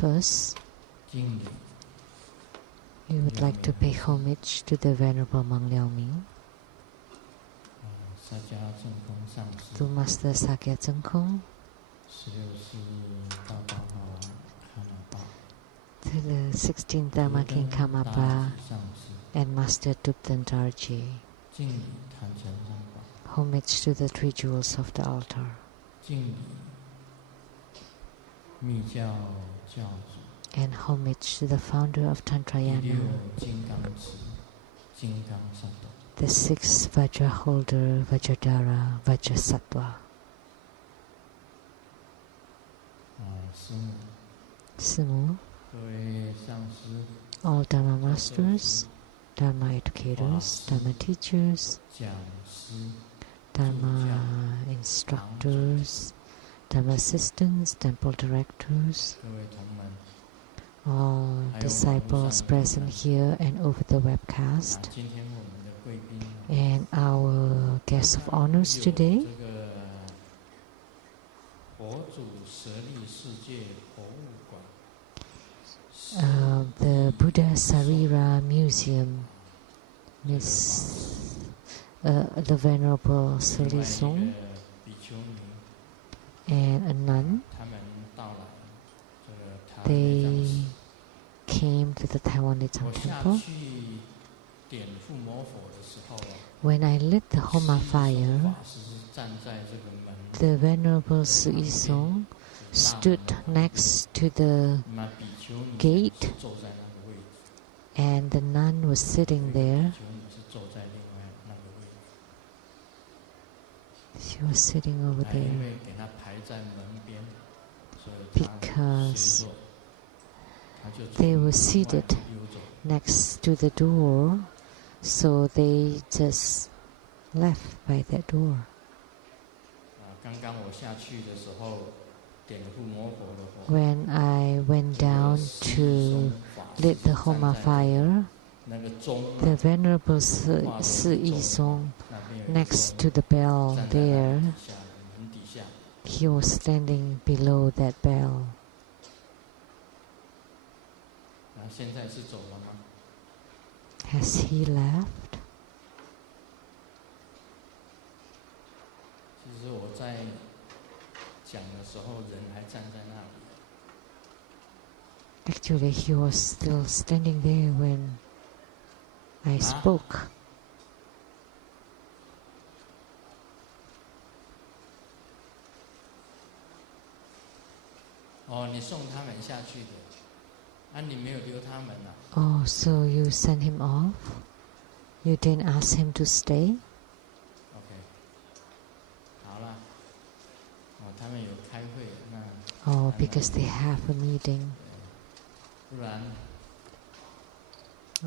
First, we would like to pay homage to the Venerable Monk Liao Ming, to Master Sakya Zeng Kong, to the 16th Dharma King Karmapa, and Master Tupten Darji. Homage to the three jewels of the altar. And homage to the founder of Tantrayana, the sixth Vajra holder, Vajradhara, Vajrasattva. Simu, all Dharma masters, Dharma educators, Dharma teachers, Dharma instructors, Dharma assistants, temple directors, all disciples present here and over the webcast, and our guests of honors today. The Buddha Sarira Museum, the Venerable Sri Song and a nun, they came to the Taiwan Tsang temple. When I lit the Homa fire, the Venerable Sri Song stood next to the gate, and the nun was sitting there. She was sitting over there because they were seated next to the door, so they just left by that door. When I went down to lit the Homa fire, the Venerable Si Song, next to the bell there, he was standing below that bell. Has he left? Actually, he was still standing there when I spoke. Oh, so you sent him off? You didn't ask him to stay? Oh, because they have a meeting.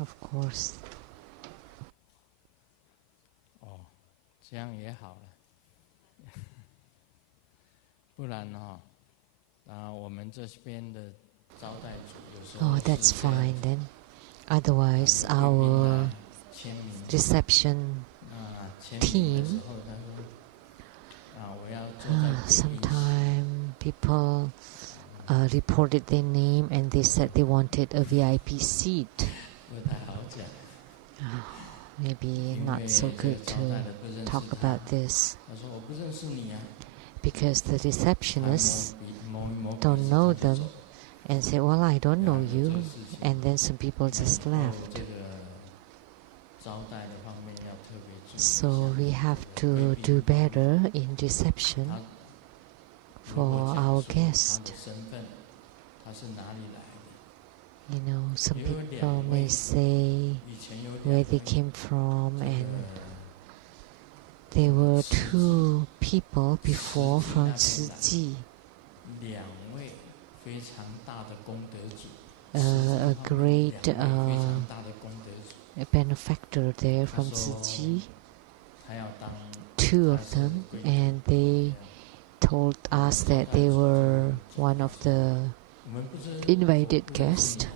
Of course. 这样也好了，不然我们这边的招待组有时候 Oh, that's fine then. Otherwise, our reception team, sometimes people reported their name and they said they wanted a VIP seat. Maybe not so good to talk about this, because the receptionists don't know them and say, well, I don't know you, and then some people just left. So we have to do better in reception for our guest. You know, some people may say where they came from, and there were two people before from Tzu Ji, a great benefactor there from Tzu Ji, two of them, and they told us that they were one of the invited guests.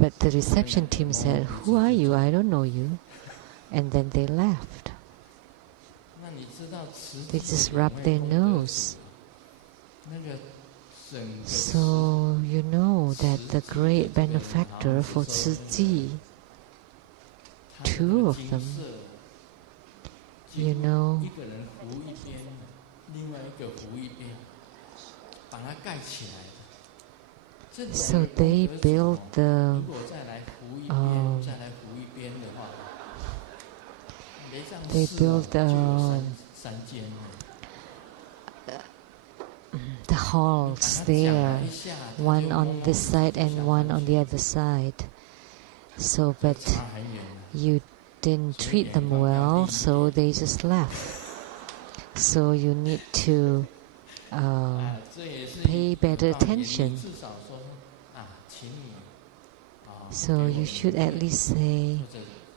But the reception team said, who are you? I don't know you. And then they left. They just rubbed their nose. So you know that the great benefactor for Tzu Ji, two of them, you know, so they built the halls there, one on this side and one on the other side. So, but you didn't treat them well, so they just left. So you need to pay better attention. So you should at least say,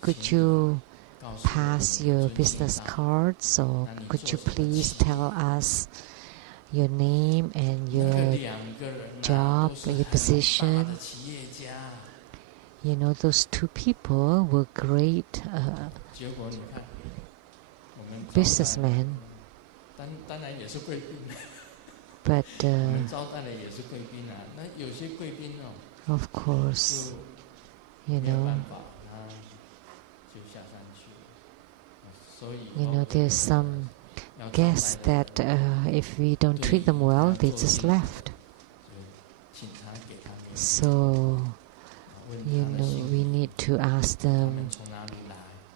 could you pass your business cards, or could you please tell us your name and your job, your position? You know, those two people were great businessmen. But of course, you know, there's some guests that if we don't treat them well, they just left. So, you know, we need to ask them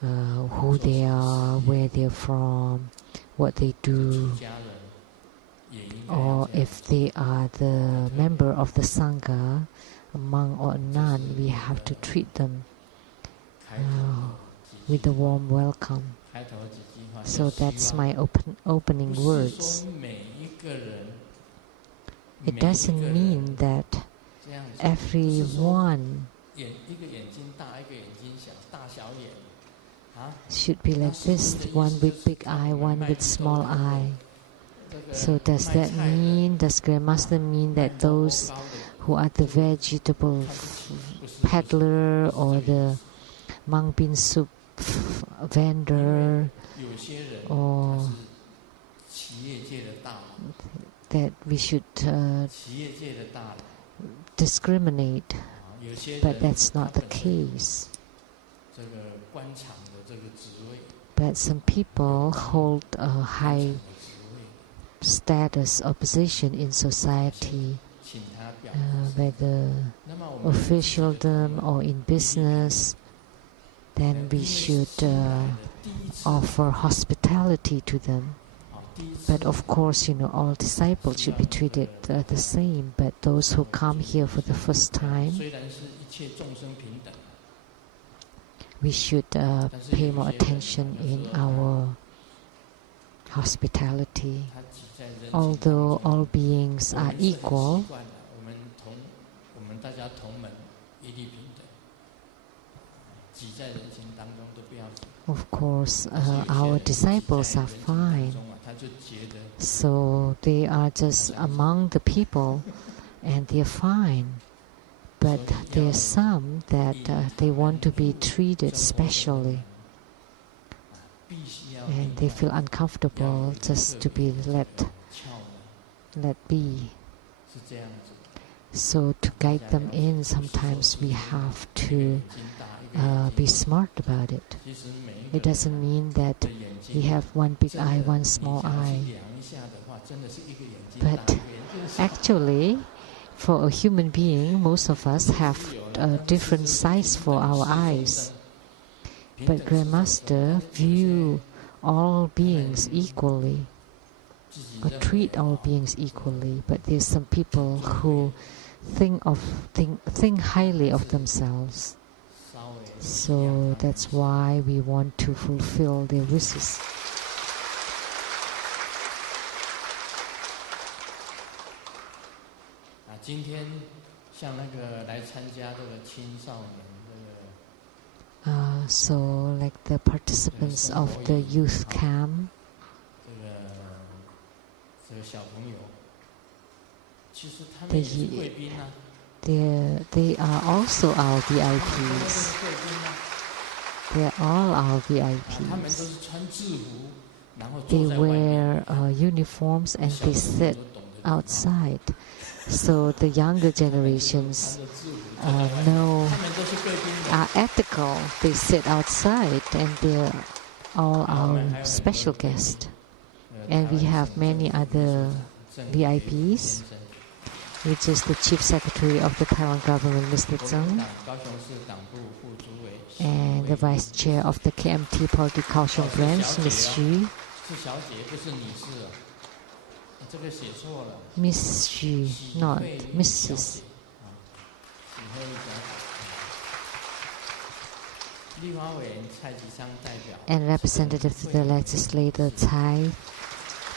who they are, where they're from, what they do, or if they are the member of the Sangha, a monk or a nun, we have to treat them with a warm welcome. So that's my opening words. It doesn't mean that everyone should be like this, one with big eye, one with small eye. So does that mean, does Grandmaster mean that those who are the vegetable peddler or the mung bean soup vendor, or that we should discriminate? But that's not the case. But some people hold a high status or position in society, whether officialdom or in business, then we should offer hospitality to them. But of course, you know, all disciples should be treated the same. But those who come here for the first time, we should pay more attention in our hospitality. Although all beings are equal, of course, our disciples are fine. So they are just among the people and they are fine. But there are some that they want to be treated specially. And they feel uncomfortable just to be let be. So to guide them in, sometimes we have to be smart about it. It doesn't mean that we have one big eye, one small eye. But actually, for a human being, most of us have a different size for our eyes. But Grandmaster view all beings equally, or treat all beings equally. But there's some people who think highly of themselves. So that's why we want to fulfill their wishes. So like the participants of the youth camp, they are also our VIPs. They are all our VIPs. They wear uniforms and they sit outside So the younger generations are ethical. They sit outside and they're all our special guests. And we have many other VIPs, which is the Chief Secretary of the Taiwan government, Mr. Tsang, and the Vice Chair of the KMT Party Kaohsiung branch, Ms. Xu. Miss Xu, not Mrs. And representative to the legislator Tsai,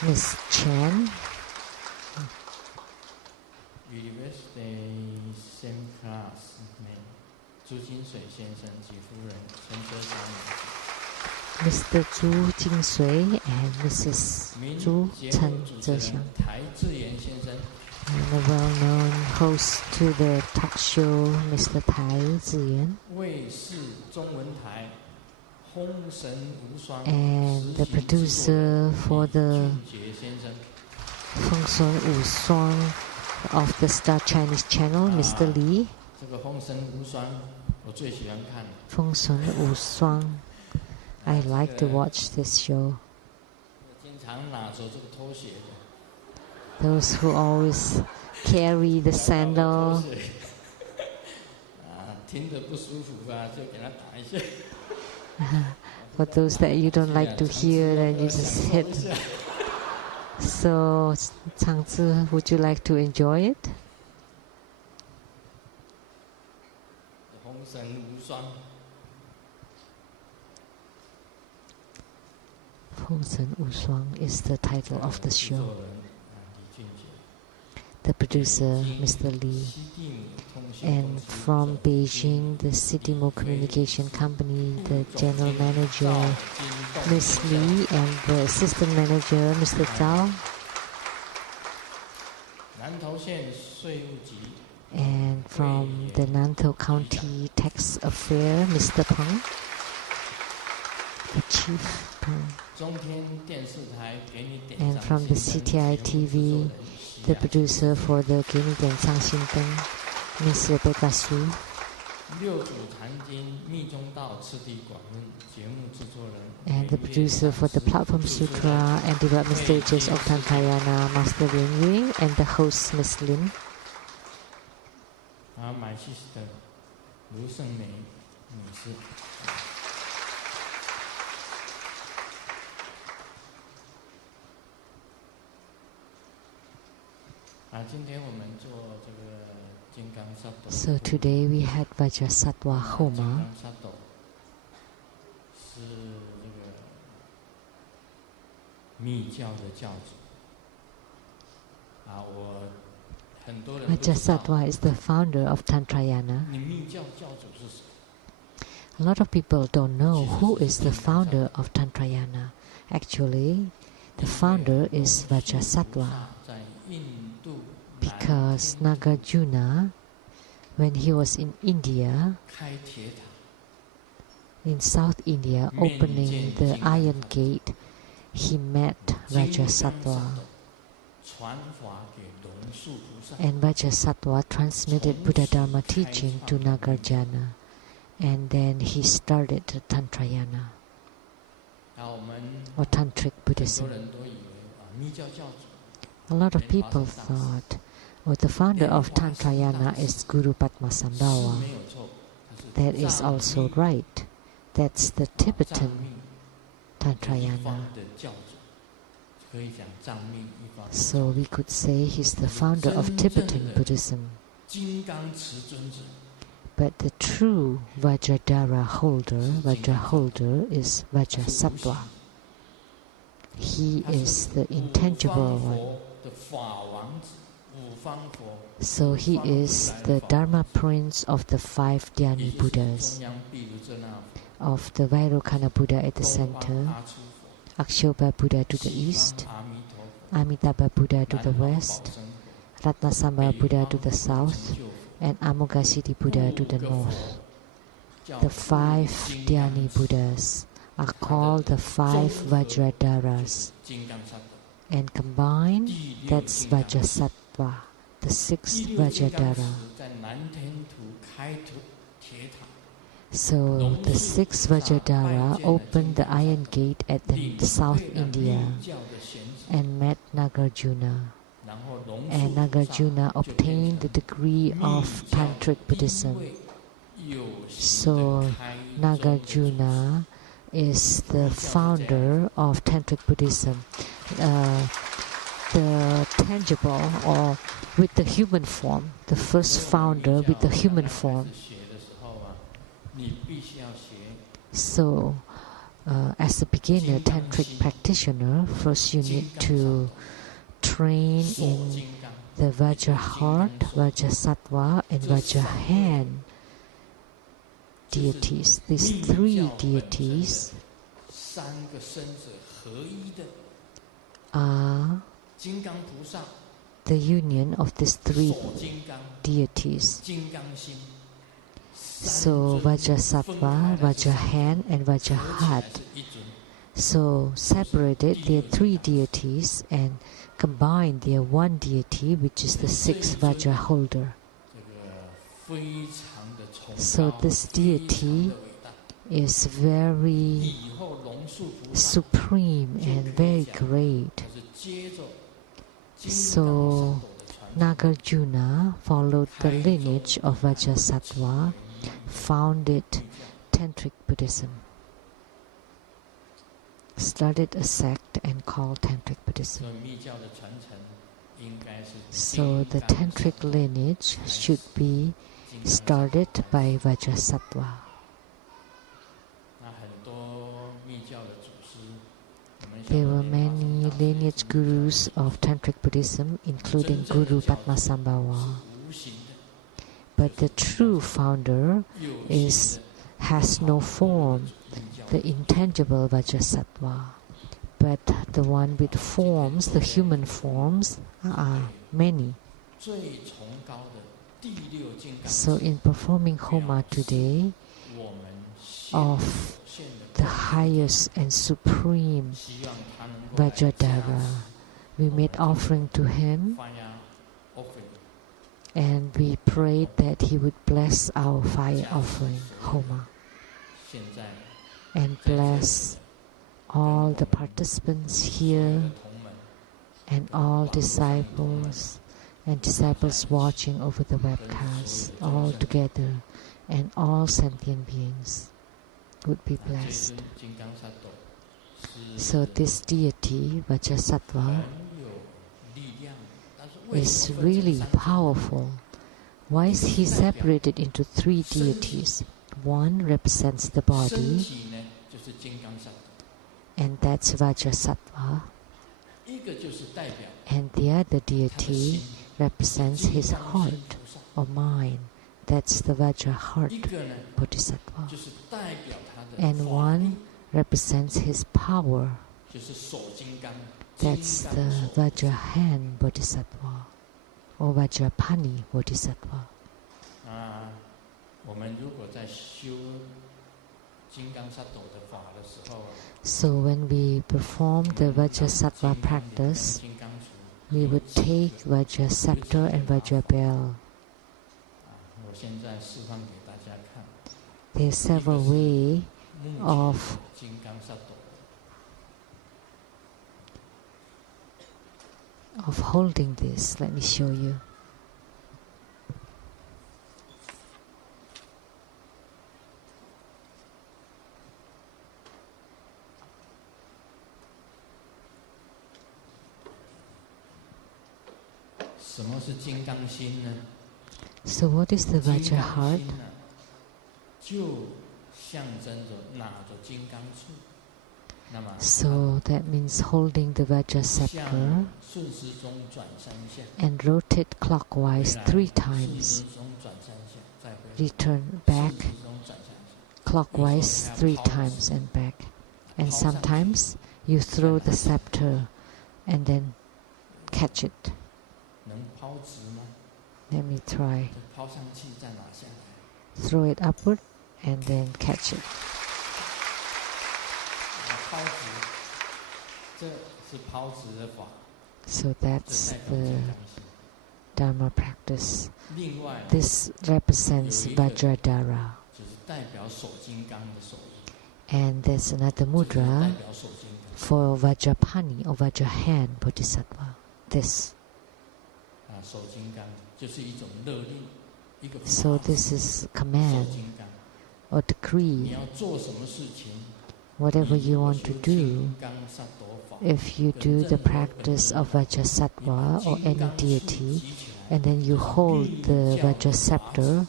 Ms. Chen. Mr. Zhu Jingsui and Mrs. Zhu Chen Zexiang. And a well-known host to the talk show, Mr. Tai Ziyan. And the producer for the Feng Sun Wu Shuang of the Star Chinese channel, Mr. Li. Feng Sun Wu Shuang. I like to watch this show. Those who always carry the sandal. For those that you don't like to hear, then you just hit. So, Tsang, would you like to enjoy it? Feng Sun Wu Shuang is the title of the show. The producer, Mr. Li, and from Beijing, the Sidimo Communication Company, the general manager, Ms. Li, and the assistant manager, Mr. Zhao. And from the Nantou County Tax Affair, Mr. Peng, the chief Peng. And from the CTI TV, the producer for the Geni Dian Sang Xin Deng, Ms. Rebecca Su. And the producer for the Platform Sutra and Development Stages of Tantra, Master Lian Yue, and the host, Ms. Lin. My sister, Lu Sheng-yen, 今天我们做这个金刚萨埵。So today we had Vajrasattva Homa. 是这个密教的教主。我很多人 Vajrasattva is the founder of Tantrayana. 你密教教主是谁？ A lot of people don't know who is the founder of Tantrayana. Actually, the founder is Vajrasattva. Because Nagarjuna, when he was in India, in South India, opening the Iron Gate, he met Vajrasattva. And Vajrasattva transmitted Buddha Dharma teaching to Nagarjuna. And then he started Tantrayana, or Tantric Buddhism. A lot of people thought, the founder of Tantrayana is Guru Padmasambhava. That is also right. That's the Tibetan Tantrayana. So we could say he's the founder of Tibetan Buddhism. But the true Vajradhara holder is Vajrasattva. He is the intangible one. So he is the Dharma prince of the 5 Dhyani Buddhas, of the Vairocana Buddha at the center, Akshobhya Buddha to the east, Amitabha Buddha to the west, Ratnasambhava Buddha to the south, and Amoghasiddhi Buddha to the north. The 5 Dhyani Buddhas are called the 5 Vajradharas, and combined, that's Vajrasattva, the sixth Vajradhara. So the sixth Vajradhara opened the iron gate at the South India and met Nagarjuna. And Nagarjuna obtained the degree of Tantric Buddhism. So Nagarjuna is the founder of Tantric Buddhism. The tangible, or with the human form, the first founder with the human form. So, as a beginner Tantric practitioner, first you need to train in the Vajra heart, Vajra sattva, and Vajra hand deities. These three deities are the union of these three deities. So Vajra sattva, Vajra hand, and Vajra heart. So separated, there are three deities, and combined, they are one deity, which is the sixth Vajra holder. So this deity is very supreme and very great. So Nagarjuna followed the lineage of Vajrasattva, founded Tantric Buddhism, started a sect and called Tantric Buddhism. So the Tantric lineage should be started by Vajrasattva. There were many lineage gurus of Tantric Buddhism, including Guru Padmasambhava. But the true founder has no form, the intangible Vajrasattva. But the one with forms, the human forms, are many. So in performing Homa today, of the highest and supreme Vajradhara, we made offering to him, and we prayed that he would bless our fire offering, Homa, and bless all the participants here and all disciples and disciples watching over the webcast, all together, and all sentient beings would be blessed. So this deity, Vajrasattva, is really powerful. Why is he separated into three deities? One represents the body, and that's Vajrasattva. And the other deity represents his heart or mind. That's the Vajra heart Bodhisattva. And one represents his power. That's the Vajra hand Bodhisattva or Vajrapani Bodhisattva. So when we perform the Vajrasattva practice, we would take Vajra scepter and Vajra bell. There are several ways of holding this. Let me show you. So what is the Vajra heart? So that means holding the Vajra scepter and rotate clockwise 3 times. Return back clockwise 3 times and back. And sometimes you throw the scepter and then catch it. Let me try. Throw it upward and then catch it. So that's the Dharma practice. This represents Vajradhara. And there's another mudra for Vajrapani or Vajrahand Bodhisattva. This. So this is command or decree. Whatever you want to do, if you do the practice of Vajrasattva or any deity, and then you hold the Vajra scepter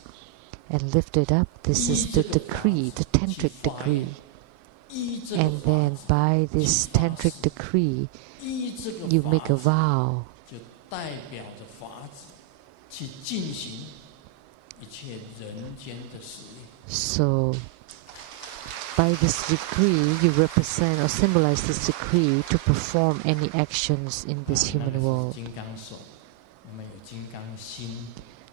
and lift it up, this is the decree, the tantric decree. And then by this tantric decree, you make a vow. So, by this decree, you represent or symbolize this decree to perform any actions in this human world.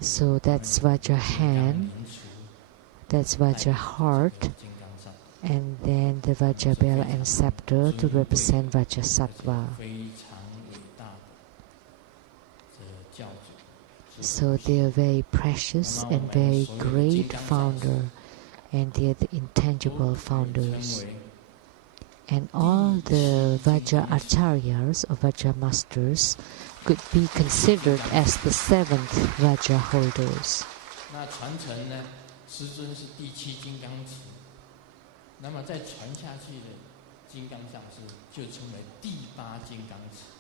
So that's Vajra hand, that's Vajra heart, and then the Vajra bell and scepter to represent Vajra sattva. So they are very precious and very great founder, and they are the intangible founders. And all the Vajra acharyas or Vajra masters could be considered as the seventh Vajra holders.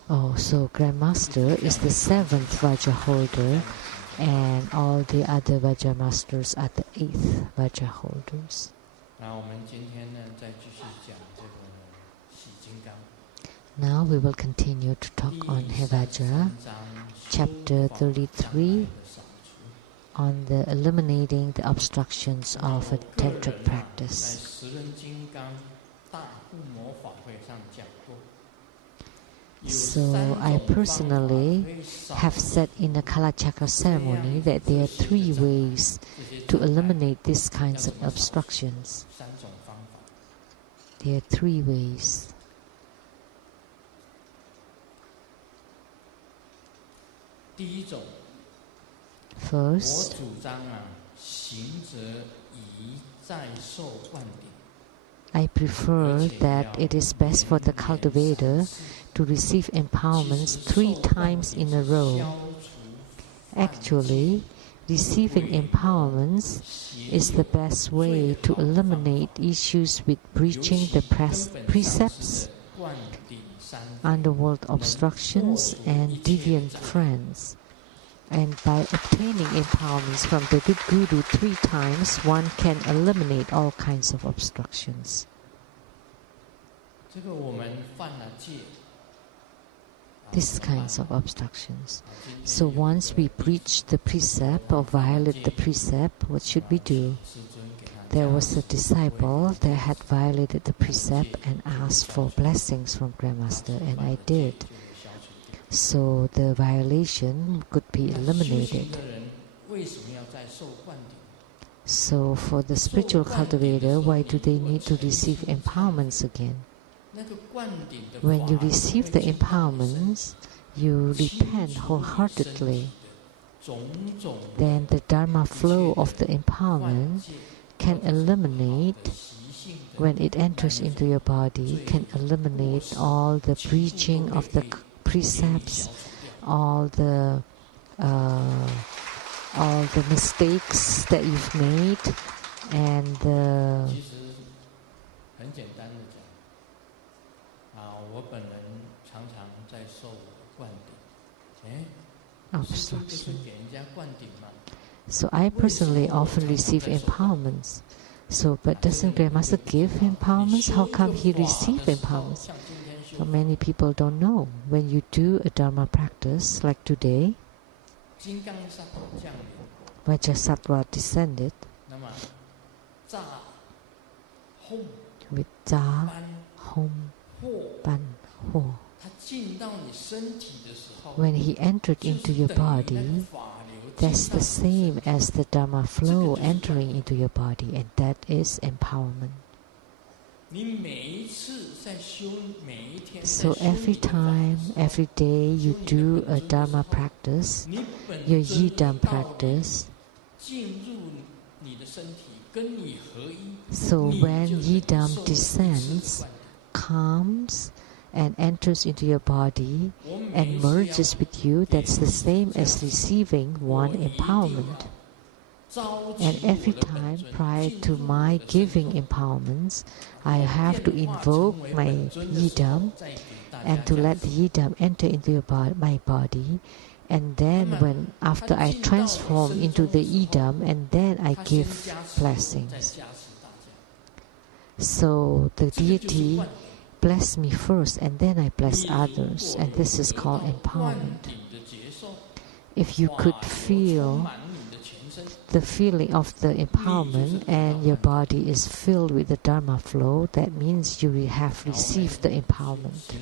Oh, so Grandmaster is the seventh Vajra holder, and all the other Vajra masters are the eighth Vajra holders. Now we will continue to talk on Hevajra, chapter 33, on the eliminating the obstructions of a tantric practice. So I personally have said in the Kalachakra ceremony that there are three ways to eliminate these kinds of obstructions. There are three ways. First, I prefer that it is best for the cultivator to receive empowerments 3 times in a row. Actually, receiving empowerments is the best way to eliminate issues with breaching the precepts, underworld obstructions, and deviant friends. And by obtaining empowerments from the good Guru 3 times, one can eliminate all kinds of obstructions. These kinds of obstructions. So once we breach the precept or violate the precept, what should we do? There was a disciple that had violated the precept and asked for blessings from Grandmaster, and I did. So the violation could be eliminated. So for the spiritual cultivator, why do they need to receive empowerments again? When you receive the empowerments, you repent wholeheartedly. Then the Dharma flow of the empowerment can eliminate, when it enters into your body, can eliminate all the breaching of the precepts, all the mistakes that you've made, and the obstruction. So I personally often receive empowerments. So, but doesn't Grandmaster give empowerments? How come he receives empowerments? So many people don't know. When you do a Dharma practice, like today, Vajrasattva descended with Tsa, Hom, Ban, Ho. When he entered into your body, that's the same as the Dharma flow entering into your body, and that is empowerment. So every time, every day you do a Dharma practice, your Yidam practice, so when Yidam descends, comes and enters into your body and merges with you, that's the same as receiving one empowerment. And every time prior to my giving empowerments, I have to invoke my Yidam and to let the Yidam enter into my body. And then after I transform into the Yidam, and then I give blessings. So the deity bless me first and then I bless others, and this is called empowerment. If you could feel the feeling of the empowerment and your body is filled with the Dharma flow, that means you will have received the empowerment.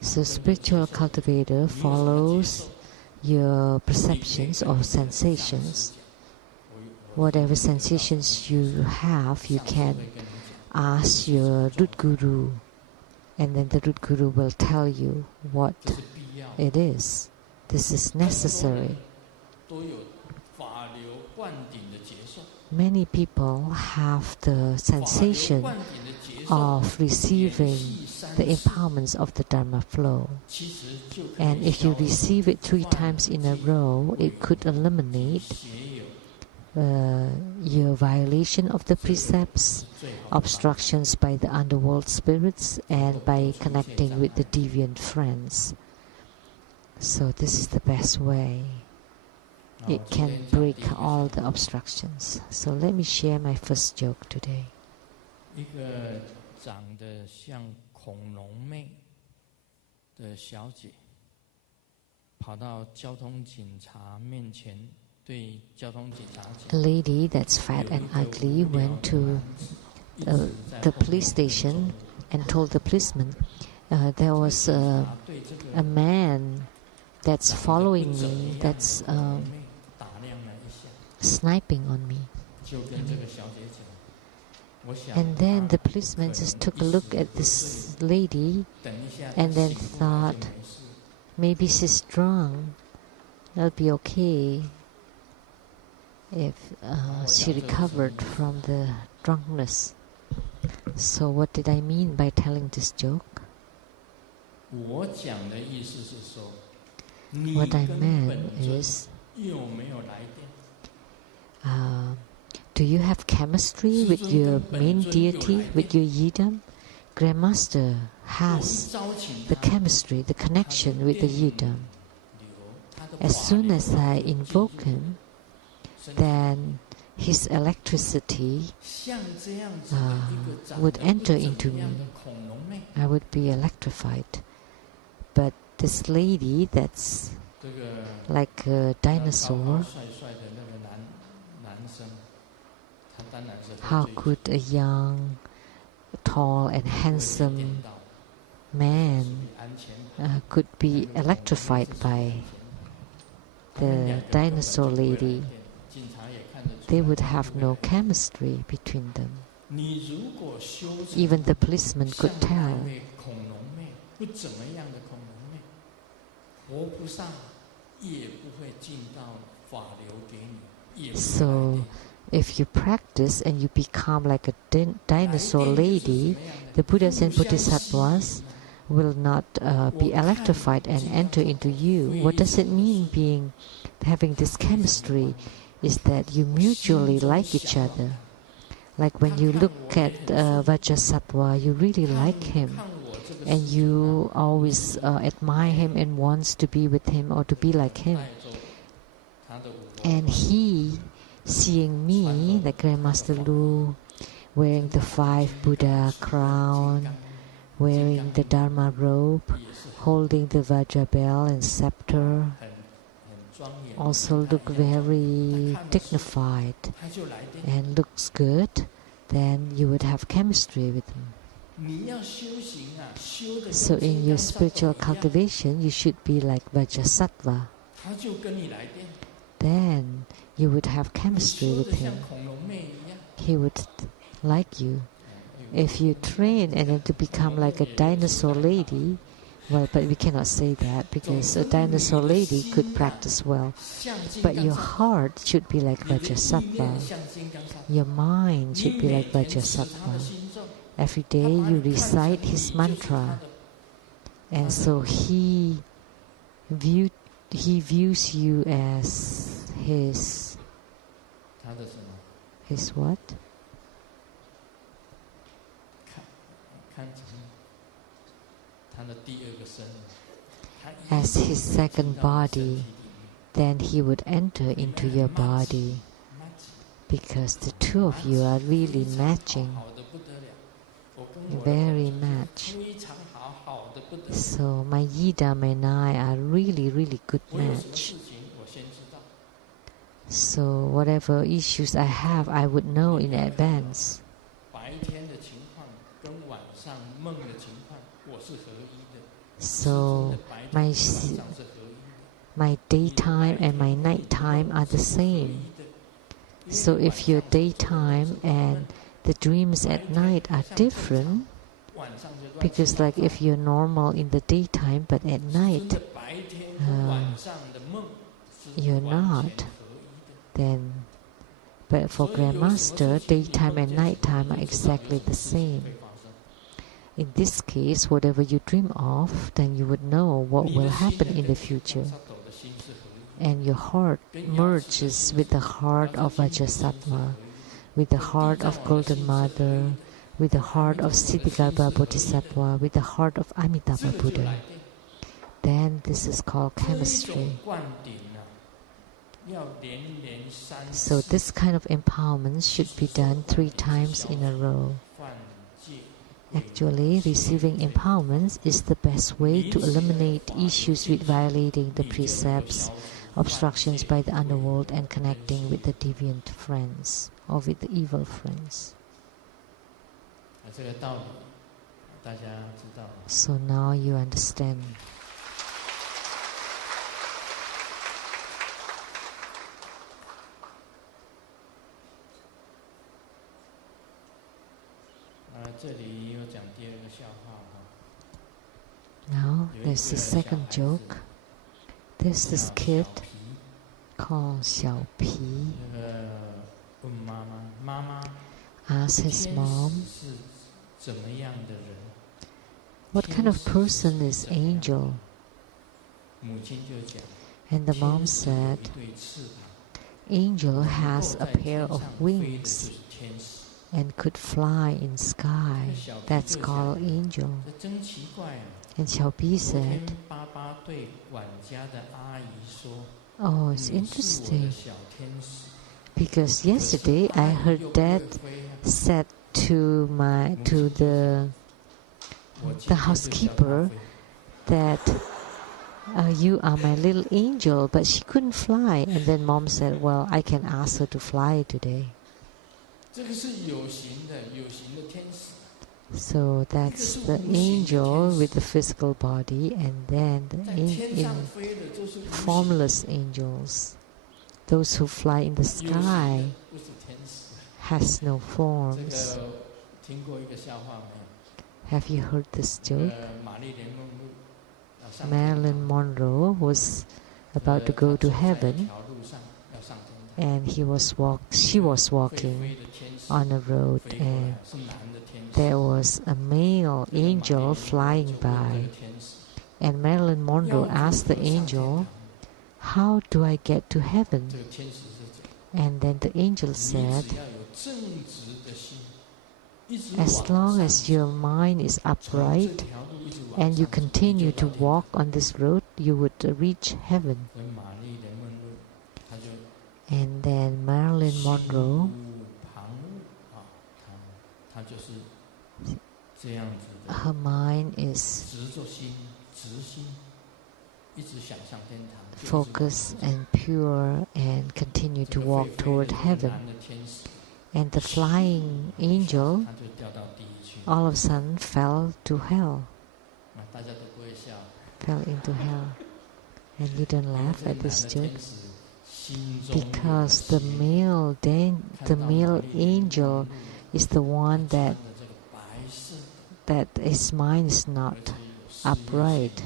So spiritual cultivator follows your perceptions or sensations. Whatever sensations you have, you can ask your root guru, and then the root guru will tell you what it is. This is necessary. Many people have the sensation of receiving the empowerments of the Dharma flow. And if you receive it 3 times in a row, it could eliminate your violation of the precepts, obstructions by the underworld spirits, and by connecting with the deviant friends. So this is the best way. It can break all the obstructions. So let me share my first joke today. 一个长得像恐龙妹的小姐，跑到交通警察面前，对交通警察讲 A lady that's fat and ugly went to the police station and told the policeman, there was a man that's following me, that's sniping on me. And then the policeman just took a look at this lady and then thought, maybe she's drunk. It'll be okay if she recovered from the drunkenness. So what did I mean by telling this joke? What I meant is, do you have chemistry with your main deity, with your Yidam? Grandmaster has the chemistry, the connection with the Yidam. As soon as I invoke him, then his electricity would enter into me. I would be electrified. But this lady that's like a dinosaur, how could a young, tall and handsome man could be electrified by the dinosaur lady? They would have no chemistry between them. Even the policeman could tell. So, if you practice and you become like a dinosaur lady, the Buddhas and Bodhisattvas will not be electrified and enter into you. What does it mean having this chemistry? Is that you mutually like each other. Like when you look at Vajrasattva, you really like him, and you always admire him and wants to be with him or to be like him. And he, seeing me, like Grandmaster Lu, wearing the 5 Buddha crown, wearing the Dharma robe, holding the Vajra bell and scepter, also look very dignified and looks good, then you would have chemistry with him. So in your spiritual cultivation, you should be like Vajrasattva. Then you would have chemistry with him. he would like you. If you train and then to become like a dinosaur lady, well, but we cannot say that because a dinosaur lady could practice well. But your heart should be like Vajrasattva. Your mind should be like Vajrasattva. Every day you recite his mantra. And so he views you as his what? As his second body, then he would enter into your body, because the two of you are really matching, very match. So my Yidam and I are really, really good match. So whatever issues I have, I would know in advance. So my daytime and my nighttime are the same. So if your daytime and the dreams at night are different, because like if you're normal in the daytime but at night you're not, then but for Grandmaster, daytime and nighttime are exactly the same. In this case, whatever you dream of, then you would know what will happen in the future. And your heart merges with the heart of Vajrasattva, with the heart of Golden Mother, with the heart of Siddhigarbha Bodhisattva, with the heart of Amitabha Buddha. Then this is called chemistry. So this kind of empowerment should be done 3 times in a row. Actually, receiving empowerments is the best way to eliminate issues with violating the precepts, obstructions by the underworld, and connecting with the deviant friends or with the evil friends. So now you understand. Now there's the second joke. There's this kid called Xiao Pi. Asks his mom, what kind of person is Angel? And the mom said, Angel has a pair of wings and could fly in sky. That's called Angel. And Xiao Pi said, oh, it's interesting. Because yesterday I heard Dad said to the housekeeper that you are my little angel, but she couldn't fly. And then Mom said, well, I can ask her to fly today. So that's the angel with the physical body, and then the formless angels, those who fly in the sky, has no forms. Have you heard this joke? Marilyn Monroe was about to go to heaven, and she was walking on a road, and there was a male angel flying by, and Marilyn Monroe asked the angel, how do I get to heaven? And then the angel said, as long as your mind is upright and you continue to walk on this road, you would reach heaven. And then Marilyn Monroe, her mind is focused and pure and continue to walk toward heaven. And the flying angel all of a sudden fell to hell. Fell into hell. And you don't laugh at this joke? because the male angel is the one that his mind is not upright.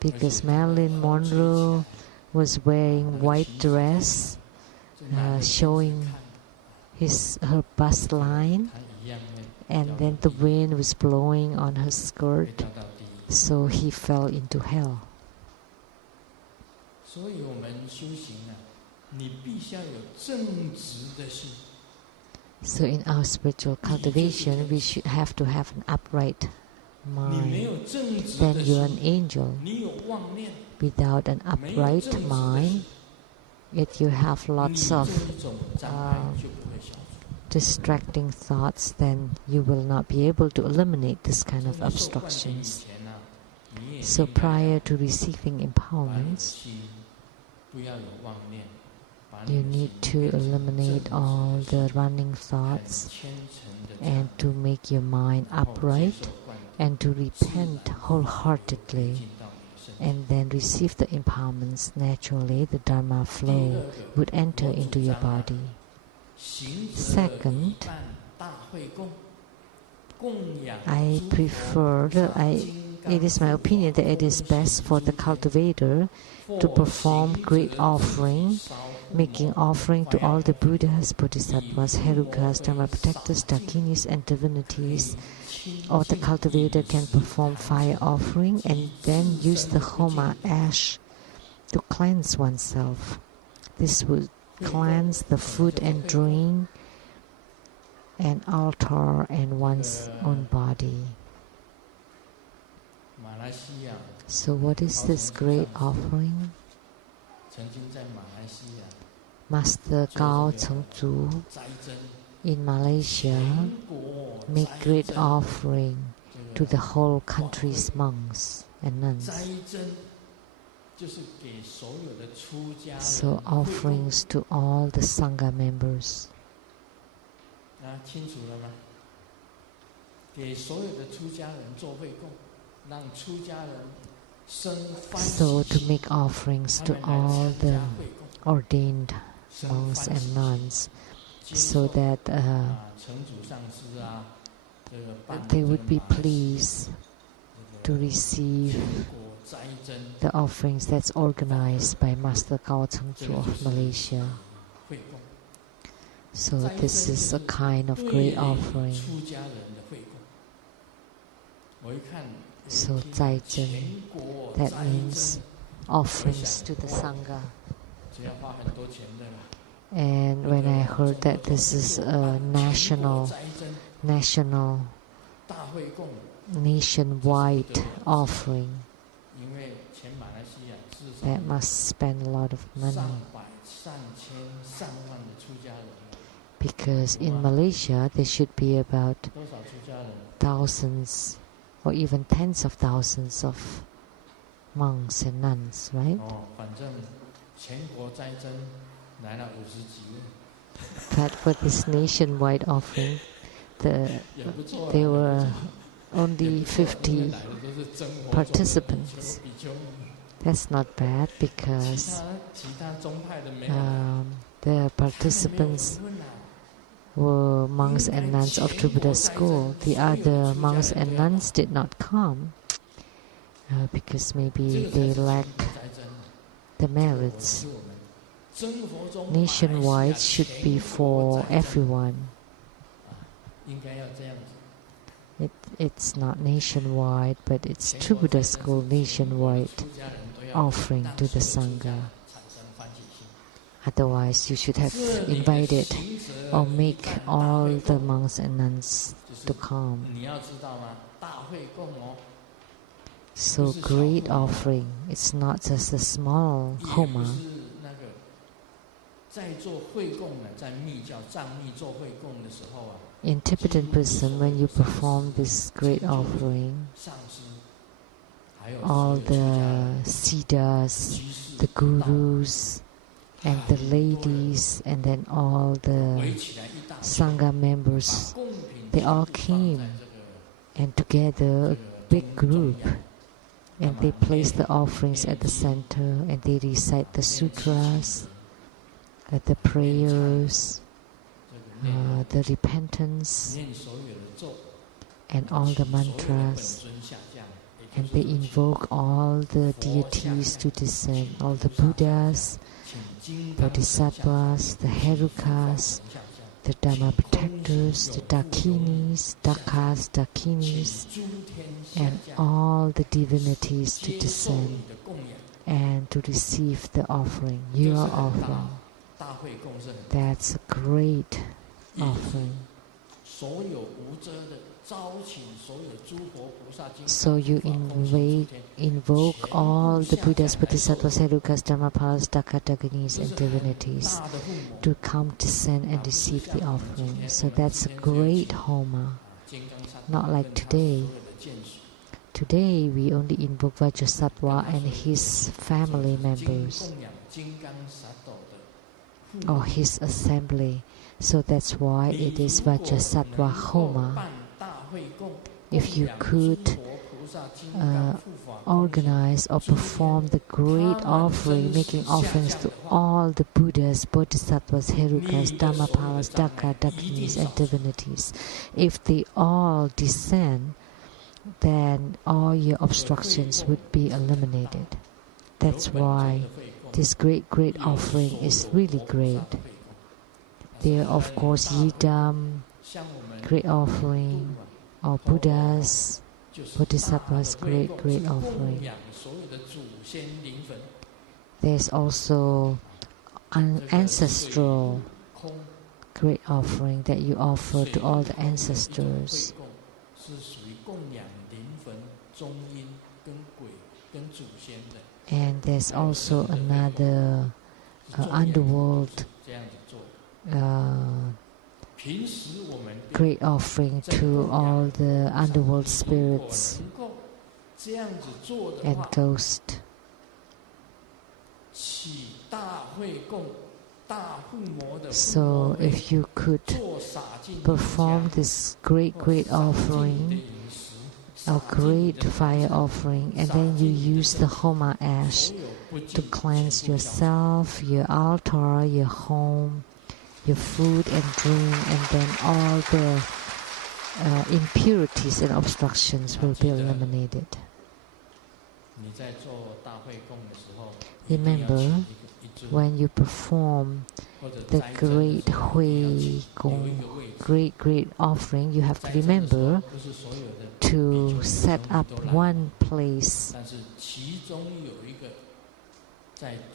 Because Marilyn Monroe was wearing white dress, showing her bust line, and then the wind was blowing on her skirt, so he fell into hell. So in our spiritual cultivation, we should have to have an upright mind. Then you're an angel. Without an upright mind, if you have lots of distracting thoughts, then you will not be able to eliminate this kind of obstructions. So prior to receiving empowerments, you need to eliminate all the running thoughts and to make your mind upright and to repent wholeheartedly and then receive the empowerments. Naturally, the Dharma flow would enter into your body. Second, I prefer, it is my opinion that it is best for the cultivator to perform great offering, making offering to all the Buddhas, Bodhisattvas, Herukas, Dharma protectors, Dakinis, and divinities. Or the cultivator can perform fire offering and then use the homa ash to cleanse oneself. This would cleanse the food and drink and altar and one's own body. So what is this great offering? Master Gao Chengzu in Malaysia make great offering to the whole country's monks and nuns. So offerings to all the Sangha members. So to make offerings to all the ordained monks and nuns, so that they would be pleased to receive the offerings that's organized by Master Gao Chengzu of Malaysia. So this is a kind of great offering. So Zaizhen, that means offerings to the Sangha. And when I heard that this is a nationwide offering, that must spend a lot of money. Because in Malaysia, there should be about thousands or even tens of thousands of monks and nuns, right? But for this nationwide offering, there were only 50 participants. That's not bad because the participants were monks and nuns of True Buddha school. The other monks and nuns did not come because maybe they lack the merits. Nationwide should be for everyone. It's not nationwide, but it's True Buddha school nationwide offering to the Sangha. Otherwise, you should have invited or make all the monks and nuns to come. So great offering. It's not just a small homa. In Tibetan Buddhism, when you perform this great offering, all the siddhas, the gurus, and the ladies, and then all the Sangha members, they all came, and together a big group And they place the offerings at the center, and they recite the sutras, the prayers, the repentance, and all the mantras. And they invoke all the deities to descend, all the Buddhas, Bodhisattvas, the Herukas, the Dharma protectors, the Dakinis, Dakas, Dakinis, and all the divinities to descend and to receive the offering, your offering. That's a great offering. So you invoke all the Buddhas, Bodhisattvas, Herukas, Dharmapalas, Dakataginis, and divinities to come, descend, and receive the offering. So that's a great Homa. Not like today. Today we only invoke Vajrasattva and his family members, or his assembly. So that's why it is Vajrasattva Homa. If you could organize or perform the great offering, making offerings to all the Buddhas, Bodhisattvas, Herukas, Dharmapalas, Dakinis, and divinities, if they all descend, then all your obstructions would be eliminated. That's why this great offering is really great. There are, of course, Yidam, great offering, or Buddhas, Bodhisattvas, great offering. There's also an ancestral great offering that you offer to all the ancestors. And there's also another underworld great offering to all the underworld spirits and ghosts. So if you could perform this great offering, a great fire offering, and then you use the Homa ash to cleanse yourself, your altar, your home, your food and drink, and then all the impurities and obstructions will be eliminated. Remember, when you perform the great Hui Gong, great offering, you have to remember to set up one place.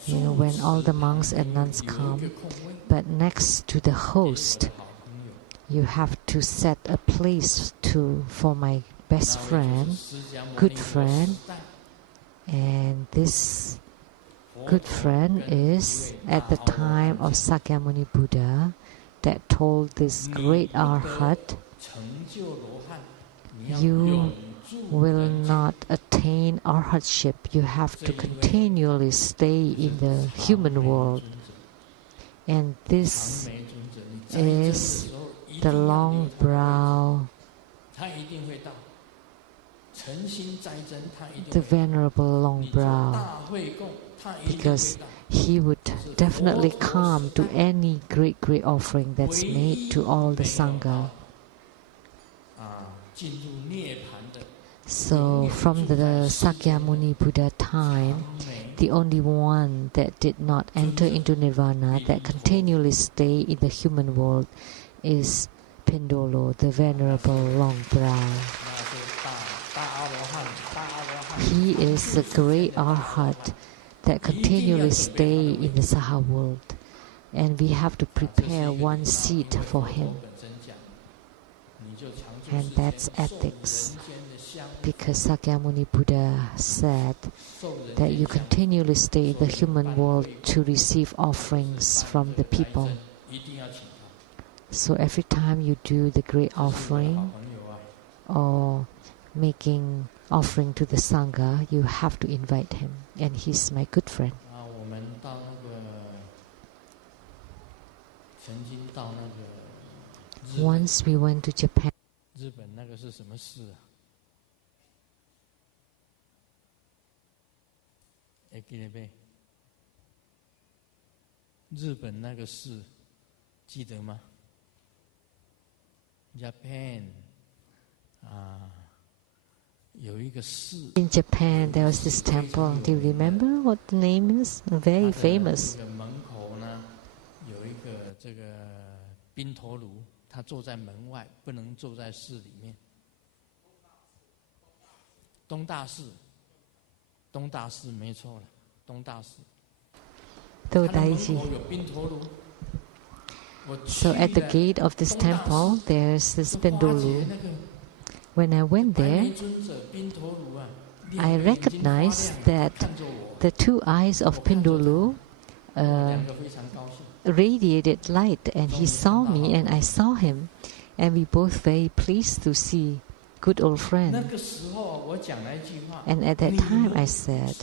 When all the monks and nuns come, but next to the host, you have to set a place for my best friend, good friend, and this good friend is at the time of Sakyamuni Buddha that told this great arhat, you will not attain arhatship. You have to continually stay in the human world. And this is the long brow, the venerable long brow, because he would definitely come to any great offering that's made to all the Sangha. So from the Sakyamuni Buddha time, the only one that did not enter into Nirvana, that continually stay in the human world, is Pendolo, the venerable long brow. He is the great arhat that continually stay in the Saha world, and we have to prepare one seat for him. And that's ethics, because Sakyamuni Buddha said that you continually stay in the human world to receive offerings from the people. So every time you do the great offering or making offering to the Sangha, you have to invite him, and he's my good friend. Once we went to Japan. 还记得没？日本那个寺记得吗 ？Japan 有一个寺。In Japan, there was this temple. Do you remember what the name is? Very famous. 这个门口呢，有一个这个宾陀卢，他坐在门外，不能坐在寺里面。东大寺，东大寺没错了，东大寺。So at the gate of this temple, there's this Pindolu. When I went there, I recognized that the two eyes of Pindolu radiated light, and he saw me and I saw him, and we both very pleased to see good old friend. And at that time I said,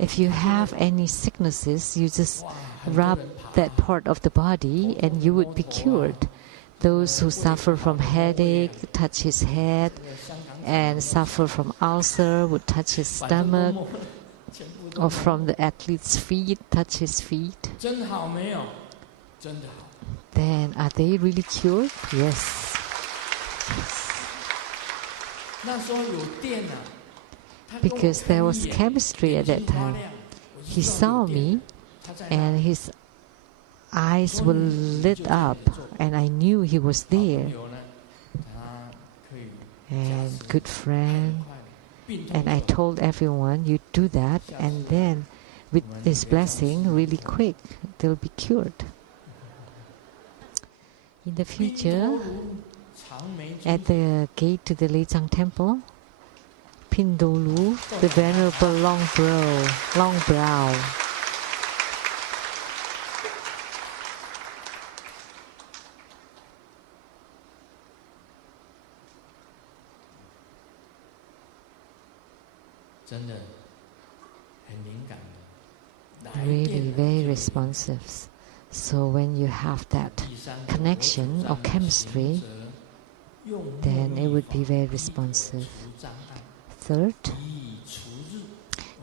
if you have any sicknesses, you just rub that part of the body and you would be cured. Those who suffer from headache touch his head, and suffer from ulcer would touch his stomach, or from the athlete's feet, touch his feet. Then are they really cured? Yes. Because there was chemistry at that time. He saw me and his eyes were lit up and I knew he was there. And good friend. And I told everyone, you do that, and then with this blessing, really quick, they'll be cured. In the future, at the gate to the Tsang temple, Pindolu, the venerable long brow. Really very responsive. So when you have that connection or chemistry, then it would be very responsive. Third,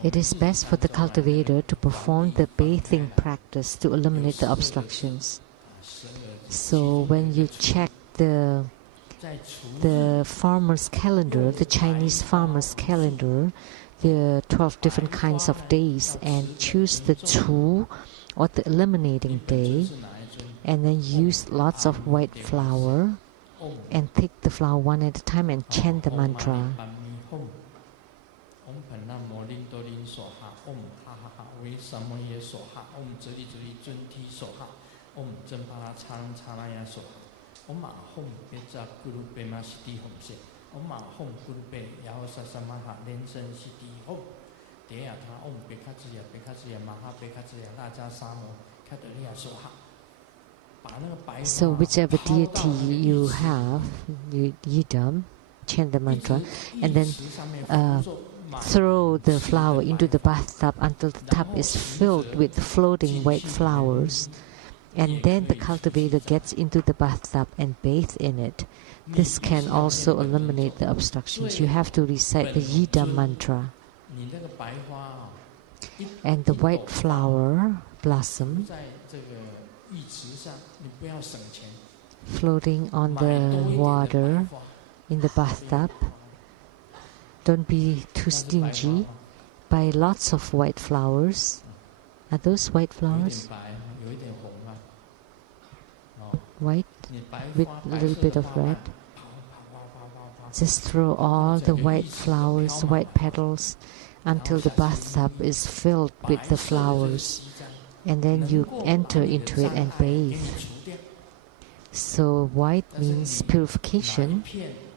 it is best for the cultivator to perform the bathing practice to eliminate the obstructions. So when you check the farmer's calendar, the Chinese farmer's calendar, the 12 different kinds of days, and choose the Chu, or the eliminating day, and then use lots of white flour and take the flower one at a time and chant the mantra. So whichever deity you have, you yidam, chant the mantra, and then throw the flower into the bathtub until the tub is filled with floating white flowers. And then the cultivator gets into the bathtub and bathe in it. This can also eliminate the obstructions. You have to recite the yidam mantra. And the white flower blossom floating on the water in the bathtub. Don't be too stingy. Buy lots of white flowers. Are those white flowers? White with a little bit of red. Just throw all the white flowers, white petals, until the bathtub is filled with the flowers, and then you enter into it and bathe. So white means purification,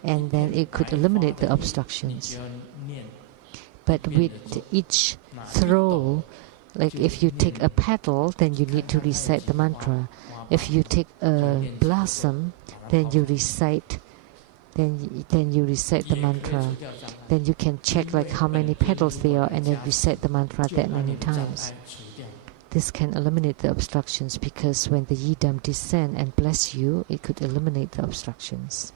and then it could eliminate the obstructions. But with each throw, like if you take a petal, then you need to recite the mantra. If you take a blossom, then you recite the mantra. Then you can check like how many petals there are and then recite the mantra that many times. This can eliminate the obstructions because when the yidam descend and bless you, it could eliminate the obstructions.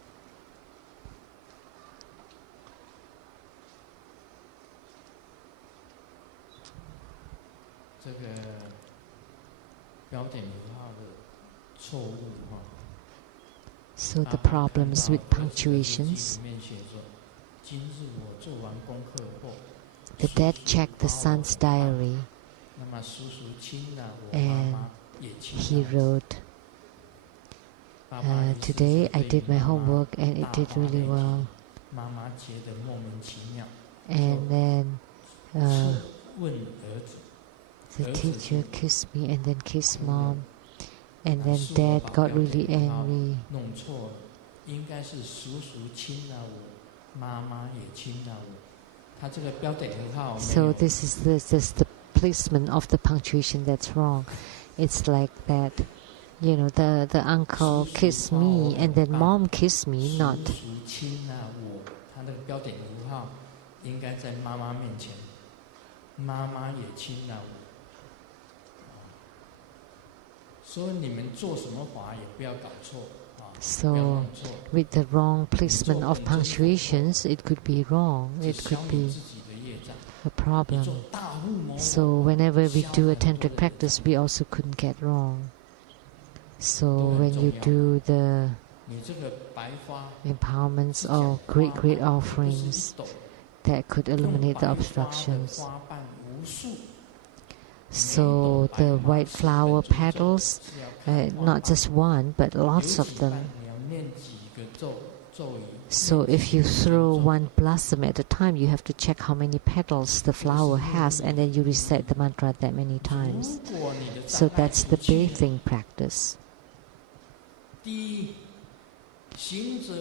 这个标点符号的错误哈。So the problems with punctuations. The dad checked the son's diary, and he wrote, today I did my homework and it did really well. And then the teacher kissed me and then kissed mom. And then dad got really angry. So this is the placement of the punctuation that's wrong. It's like that, the uncle kissed me and then mom kissed me, not. So, with the wrong placement of punctuations, it could be wrong. It could be a problem. So, whenever we do a tantric practice, we also couldn't get wrong. So, when you do the empowerments or great offerings, that could eliminate the obstructions. So the white flower petals, not just one, but lots of them. So if you throw one blossom at a time, you have to check how many petals the flower has, and then you recite the mantra that many times. So that's the bathing practice.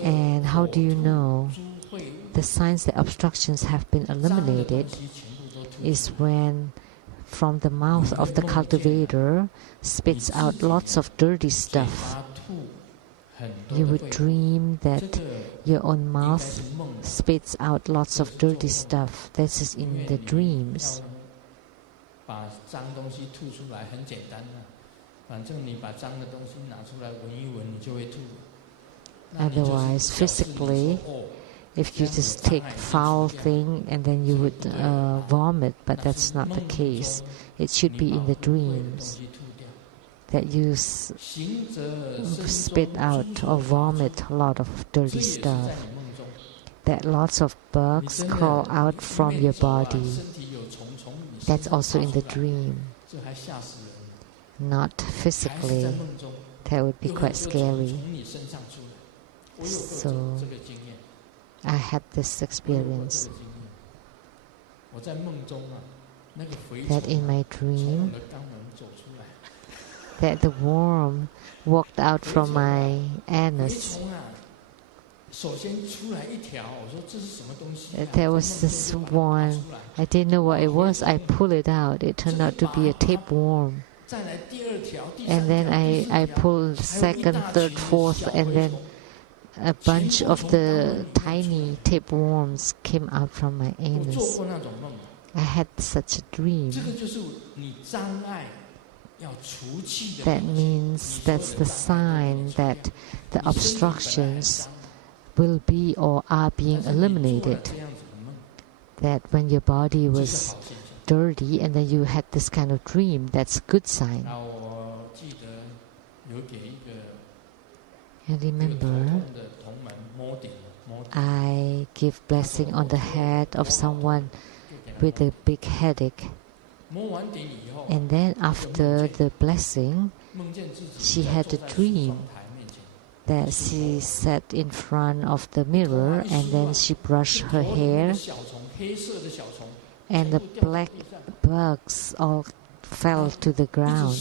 And how do you know the signs that obstructions have been eliminated is when from the mouth of the cultivator spits out lots of dirty stuff. You would dream that your own mouth spits out lots of dirty stuff. This is in the dreams. Otherwise, physically, if you just take foul thing and then you would vomit, but that's not the case. It should be in the dreams that you spit out or vomit a lot of dirty stuff, that lots of bugs crawl out from your body. That's also in the dream, not physically. That would be quite scary. So I had this experience that in my dream that the worm walked out from my anus. There was this one, I didn't know what it was. I pulled it out. It turned out to be a tapeworm. And then I pulled second, third, fourth, and then a bunch of the tiny tapeworms came out from my anus. I had such a dream. That means that's the sign that the obstructions will be or are being eliminated. That when your body was dirty and then you had this kind of dream, that's a good sign. And remember, I give blessing on the head of someone with a big headache. And then after the blessing, she had a dream that she sat in front of the mirror and then she brushed her hair and the black bugs all fell to the ground.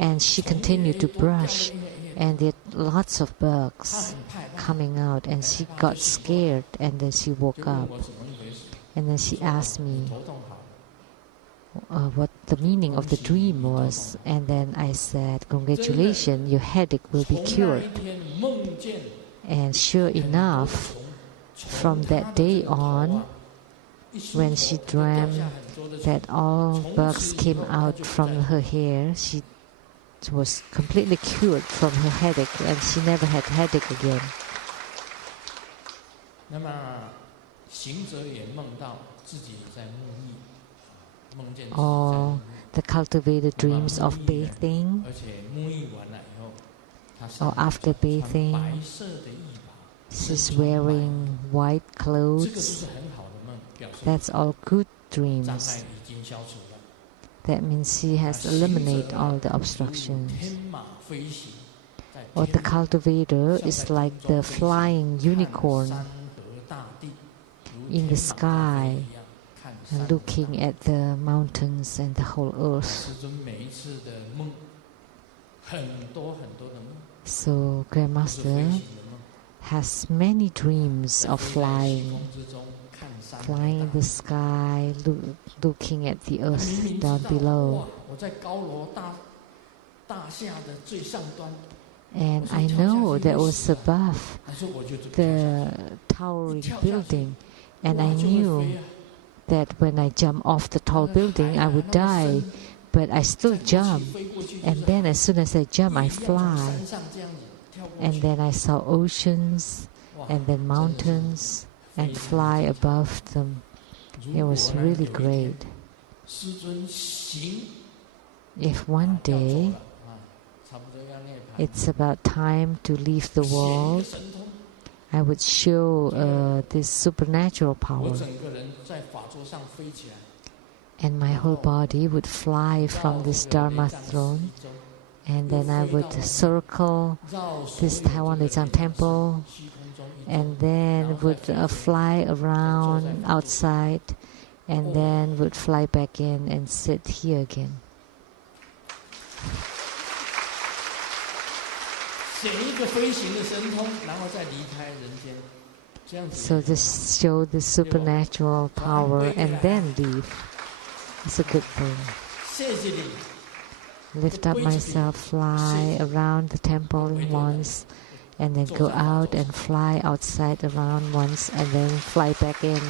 And she continued to brush and there were lots of bugs coming out and she got scared and then she woke up. And then she asked me what the meaning of the dream was, and then I said, congratulations, your headache will be cured. And sure enough, from that day on, when she dreamt that all bugs came out from her hair, she was completely cured from her headache and she never had headache again. or the cultivated dreams of bathing, or after bathing, she's wearing white clothes. That's all good dreams. That means she has eliminated all the obstructions. Or the cultivator is like the flying unicorn in the sky, looking at the mountains and the whole earth. So Grandmaster has many dreams of flying in the sky, looking at the earth down below. And I know that was above the towering building, and I knew that when I jump off the tall building I would die, but I still jump. And then as soon as I jump, I fly. And then I saw oceans and then mountains and fly above them. It was really great. If one day it's about time to leave the world, I would show this supernatural power, and my whole body would fly from this Dharma throne, and then I would circle this Taiwan Lian temple, and then would fly around outside, and then would fly back in and sit here again. So just show the supernatural power and then leave. It's a good thing. Lift up myself, fly around the temple once, and then go out and fly outside around once, and then fly back in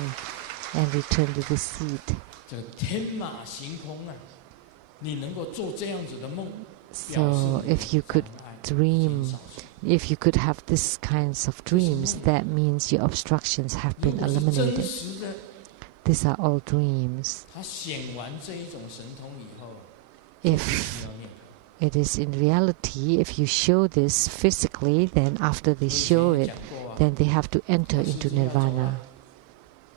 and return to the seat. So if you could dream, if you could have this kinds of dreams, that means your obstructions have been eliminated. These are all dreams. If it is in reality, if you show this physically, then after they show it, then they have to enter into nirvana.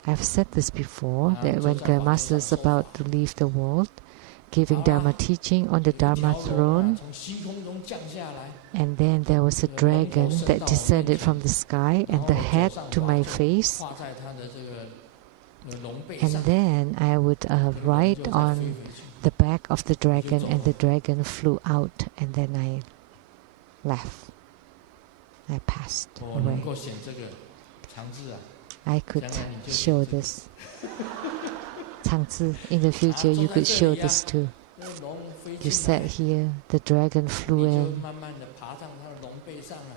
I've said this before, that when Grandmaster is about to leave the world, giving Dharma teaching on the Dharma throne, and then there was a dragon that descended from the sky and the head to my face, and then I would write on the back of the dragon, and the dragon flew out, and then I left. I passed away. I could show this. Tsang, in the future you could show this too. You sat here, the dragon flew in,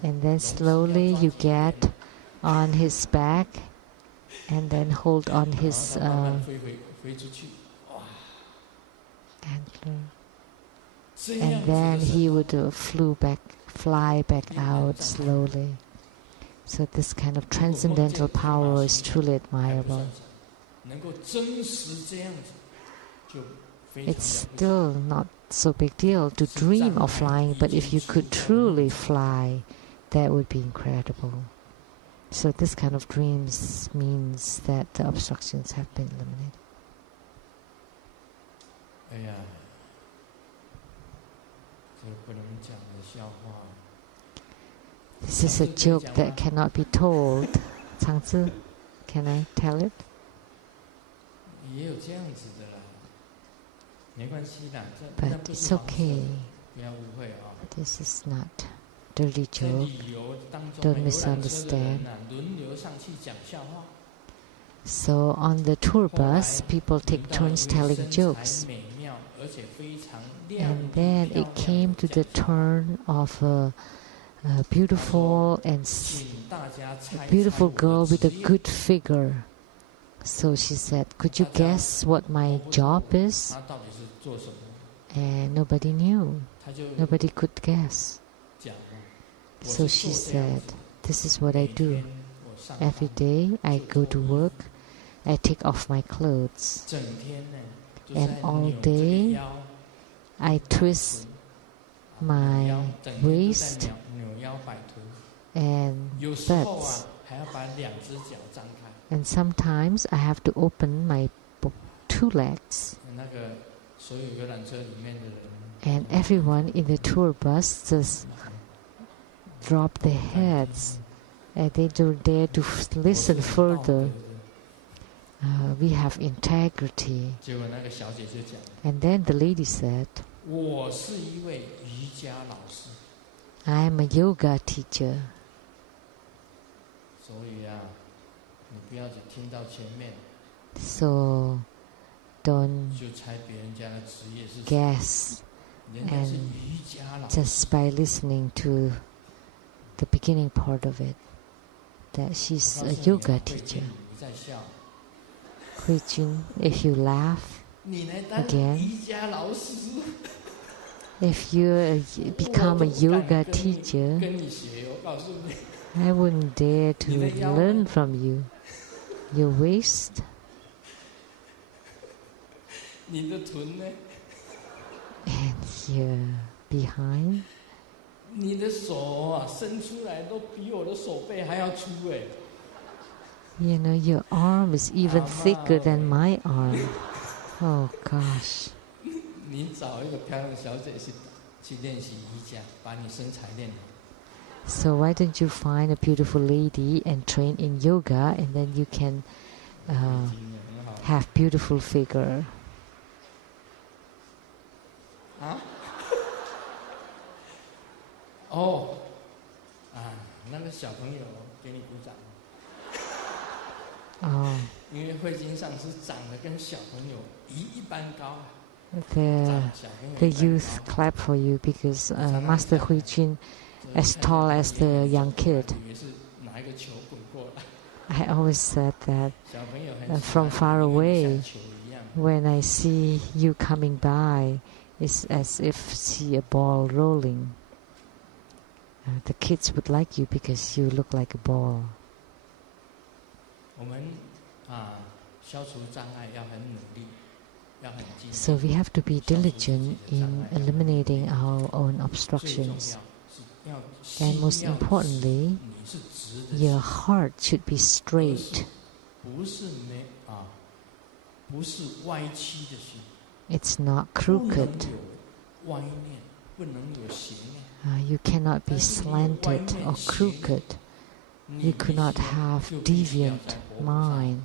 and then slowly you get on his back and then hold on his antler, and then he would fly back out slowly. So this kind of transcendental power is truly admirable. It's still not so big deal to dream of flying, but if you could truly fly, that would be incredible. So this kind of dreams means that the obstructions have been eliminated. This is a joke that cannot be told. Tsang, can I tell it? But it's okay. This is not dirty joke. Don't misunderstand. So on the tour bus, people take turns telling jokes. And then it came to the turn of a beautiful girl with a good figure. So she said, "Could you guess what my job is?" And nobody knew. Nobody could guess. So she said, "This is what I do. Every day I go to work, I take off my clothes, And all day I twist my waist and butts. And sometimes I have to open my two legs. And everyone in the tour bus just drop their heads. And they don't dare to listen further. We have integrity. And then the lady said, I am a yoga teacher. So don't guess, and just by listening to the beginning part of it, that she's a yoga teacher. Hui Jun, if you laugh again, if you become a yoga teacher, I wouldn't dare to learn from you. Your waist, and here behind, you know, your arm is even thicker than my arm. Oh gosh. So why don't you find a beautiful lady and train in yoga, and then you can have beautiful figure. Oh, the youth clap for you because Master Hui Jun as tall as the young kid. I always said that from far away, when I see you coming by, it's as if see a ball rolling. The kids would like you because you look like a ball. So we have to be diligent in eliminating our own obstructions. And most importantly, your heart should be straight. It's not crooked. You cannot be slanted or crooked. You could not have deviant mind.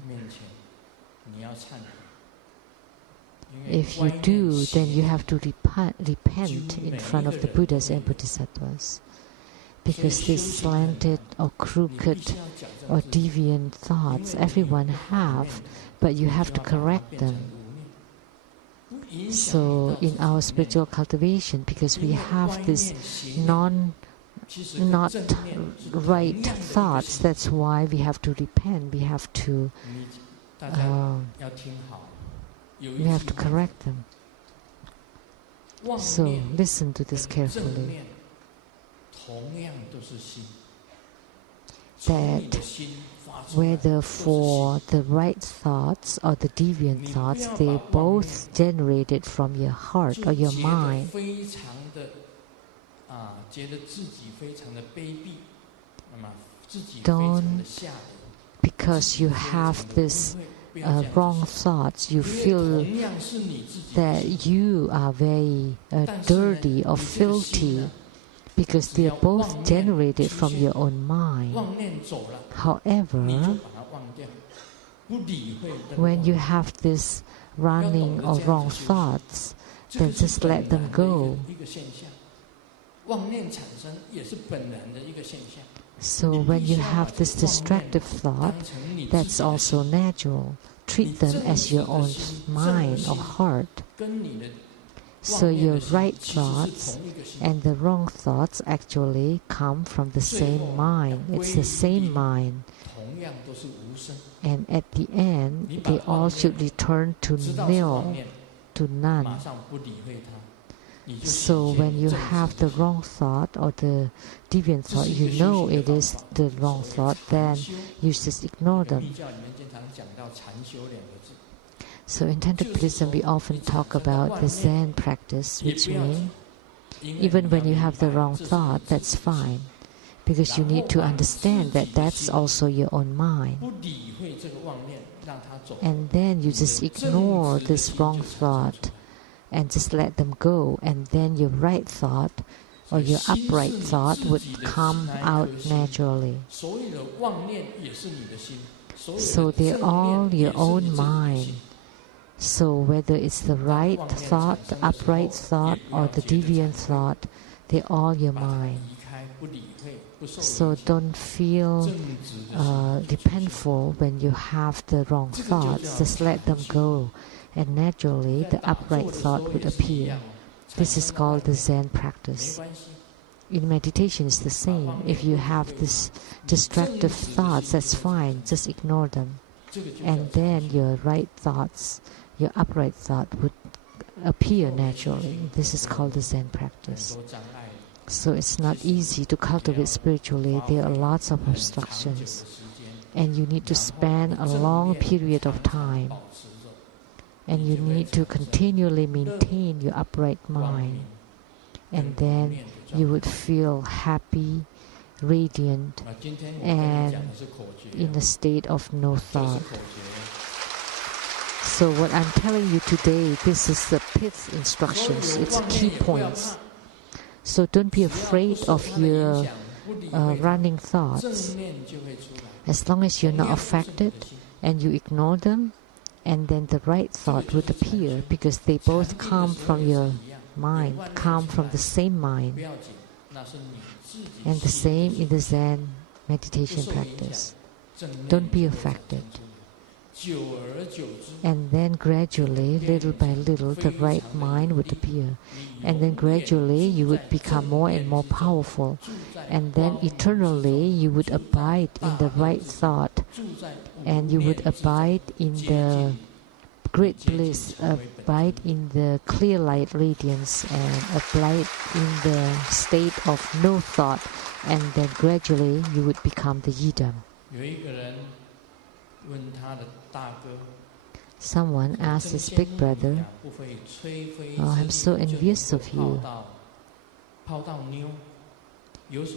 If you do, then you have to repent in front of the Buddhas and Bodhisattvas. Because these slanted or crooked or deviant thoughts everyone have, but you have to correct them. So in our spiritual cultivation, because we have this not right thoughts, that's why we have to repent. We have to correct them. So listen to this carefully. That whether for the right thoughts or the deviant thoughts, they both generated from your heart or your mind. Don't, because you have this wrong thoughts, you feel that you are very dirty or filthy, because they are both generated from your own mind. However, when you have this running or wrong thoughts, then just let them go. So when you have this destructive thought, that's also natural. Treat them as your own mind or heart. So your right thoughts and the wrong thoughts actually come from the same mind. It's the same mind. And at the end, they all should return to nil, to none. So when you have the wrong thought or the deviant thought, you know it is the wrong thought, then you just ignore them. So in Tantric Buddhism, we often talk about the Zen practice, which means even when you have the wrong thought, that's fine. Because you need to understand that that's also your own mind. And then you just ignore this wrong thought and just let them go. And then your right thought or your upright thought would come out naturally. So they're all your own mind. So whether it's the right thought, the upright thought, or the deviant thought, they're all your mind. So don't feel dependful when you have the wrong thoughts. Just let them go, and naturally the upright thought would appear. This is called the Zen practice. In meditation, it's the same. If you have this destructive thoughts, that's fine. Just ignore them, and then your right thoughts, your upright thought would appear naturally. This is called the Zen practice. So it's not easy to cultivate spiritually. There are lots of obstructions, and you need to spend a long period of time, and you need to continually maintain your upright mind, and then you would feel happy, radiant, and in a state of no thought. So what I'm telling you today, this is the fifth instructions. It's key points. So don't be afraid of your running thoughts. As long as you're not affected and you ignore them, and then the right thought would appear, because they both come from your mind, come from the same mind. And the same in the Zen meditation practice. Don't be affected. And then gradually, little by little, the right mind would appear. And then gradually you would become more and more powerful. And then eternally you would abide in the right thought. And you would abide in the great bliss, abide in the clear light radiance, and abide in the state of no thought. And then gradually you would become the Yidam. Someone asked his big brother, "Oh, I'm so envious of you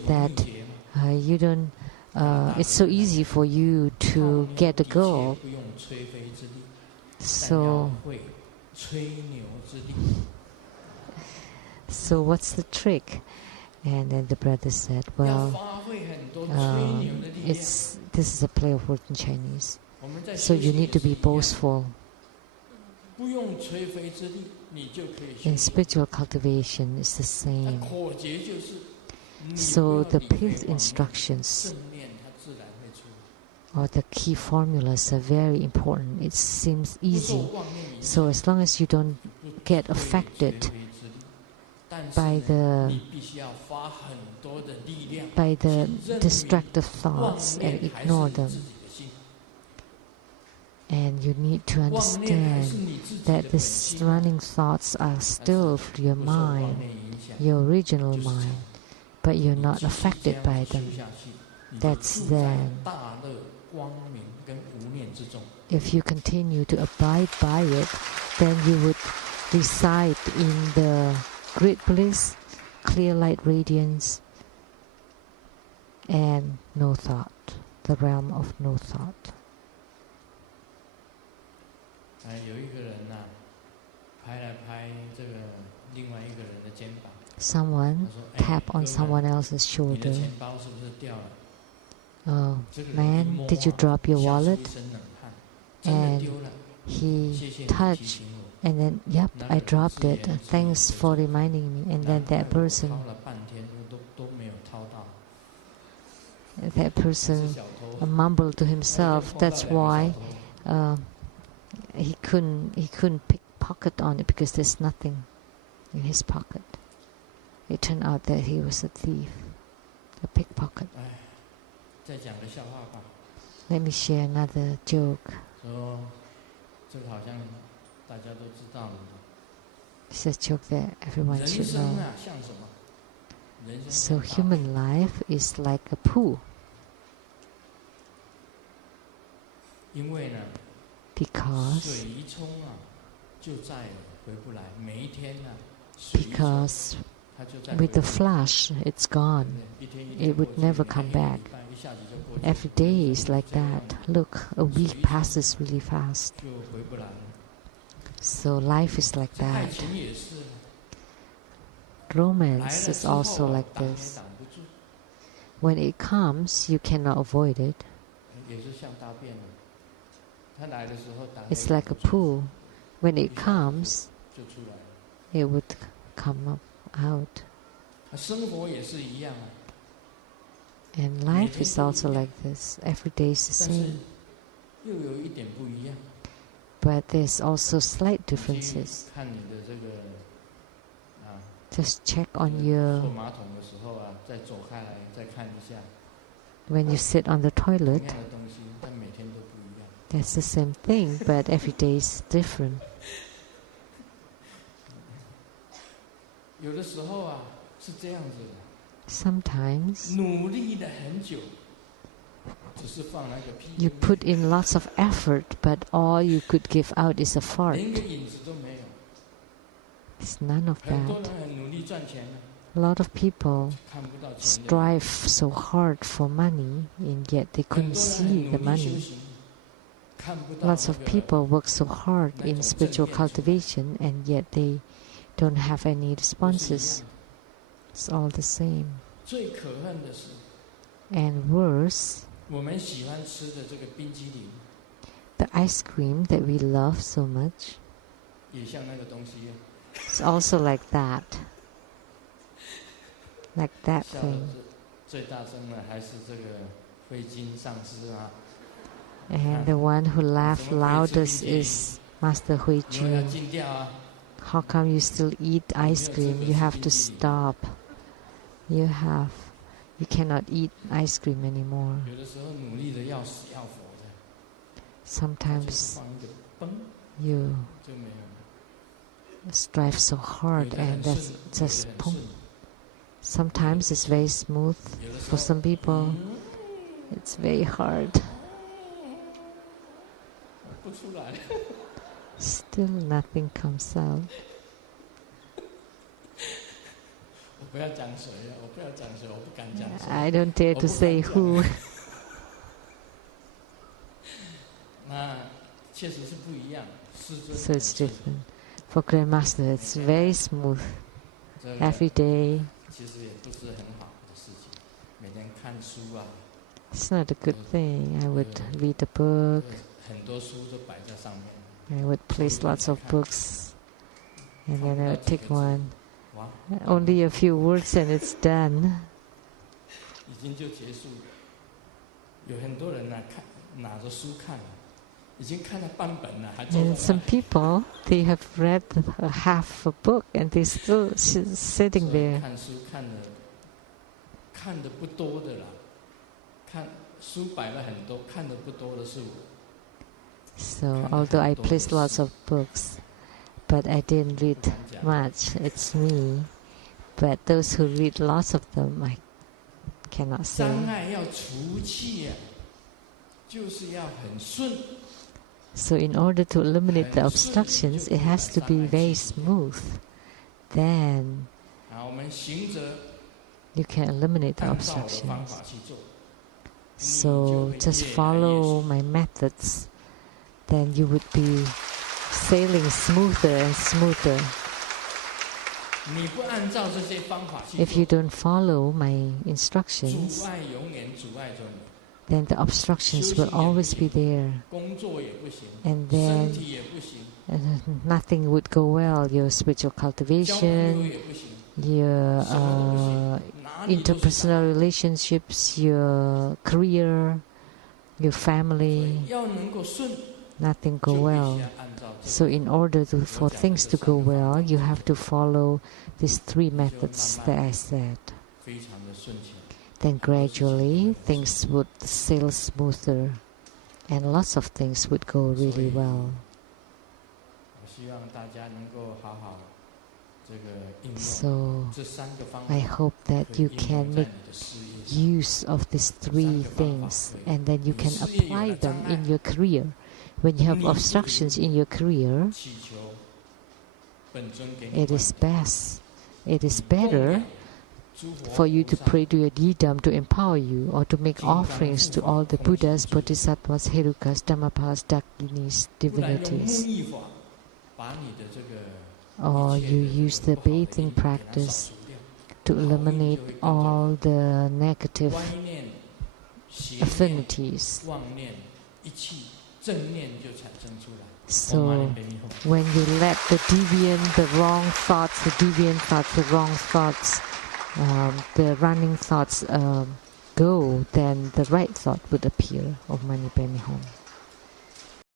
that you don't. It's so easy for you to get a girl. So what's the trick?" And then the brother said, "Well, this is a play of word in Chinese. So you need to be boastful. In spiritual cultivation, it's the same. So the fifth instructions or the key formulas are very important. It seems easy. So as long as you don't get affected by the destructive thoughts and ignore them. And you need to understand that these running thoughts are still your mind, your original mind, but you're not affected by them. That's Zen. If you continue to abide by it, then you would reside in the great bliss, clear light radiance, and no thought, the realm of no thought. Someone tapped on someone else's shoulder. "Oh, man, did you drop your wallet?" And he touched, and then, "Yep, I dropped it. Thanks for reminding me." And then that person mumbled to himself. That's why he couldn't pickpocket on it, because there's nothing in his pocket. It turned out that he was a thief, a pickpocket. Let me share another joke. It's a joke that everyone should know. So human life is like a pool. because with the flash, it's gone. It would never come back. Every day is like that. Look, a week passes really fast. So life is like that. Romance is also like this. When it comes, you cannot avoid it. It's like a pool. When it comes, it would come out. And life is also like this. Every day is the same. But there's also slight differences. Just check on your... When you sit on the toilet, that's the same thing, but every day is different. Sometimes you put in lots of effort, but all you could give out is a fart. It's none of that. A lot of people strive so hard for money, and yet they couldn't see the money. Lots of people work so hard in spiritual cultivation, and yet they don't have any responses. It's all the same. And worse, the ice cream that we love so much, it's also like that. Like that thing. And the one who laughs loudest is Master Huijun. How come you still eat ice cream? You have to stop. You cannot eat ice cream anymore. Sometimes you strive so hard and that's just pong. Sometimes it's very smooth. For some people, it's very hard. Still nothing comes out. I don't dare to say who. So it's different. For Grandmaster, it's very smooth. Every day. It's not a good thing. I would read a book. I would place lots of books. And then I would take one. Only a few words and it's done. And some people, they have read half a book and they're still sitting there. So, although I placed lots of books, but I didn't read much, it's me. But those who read lots of them, I cannot say. So in order to eliminate the obstructions, it has to be very smooth. Then you can eliminate the obstructions. So just follow my methods. Then you would be sailing smoother and smoother. If you don't follow my instructions, then the obstructions will always be there. And then nothing would go well. Your spiritual cultivation, your interpersonal relationships, your career, your family, nothing go well. So in order for things to go well, you have to follow these three methods that I said. Then gradually things would sail smoother and lots of things would go really well. So I hope that you can make use of these three things and then you can apply them in your career. When you have obstructions in your career, it is better for you to pray to your Didam to empower you, or to make offerings to all the Buddhas, Bodhisattvas, Herukas, Dhammapas, Dakinis, divinities. Or you use the bathing practice to eliminate all the negative affinities. So when you let the deviant, the wrong thoughts, the deviant thoughts, the wrong thoughts, the running thoughts go, then the right thought would appear. Om Mani Padme Hum.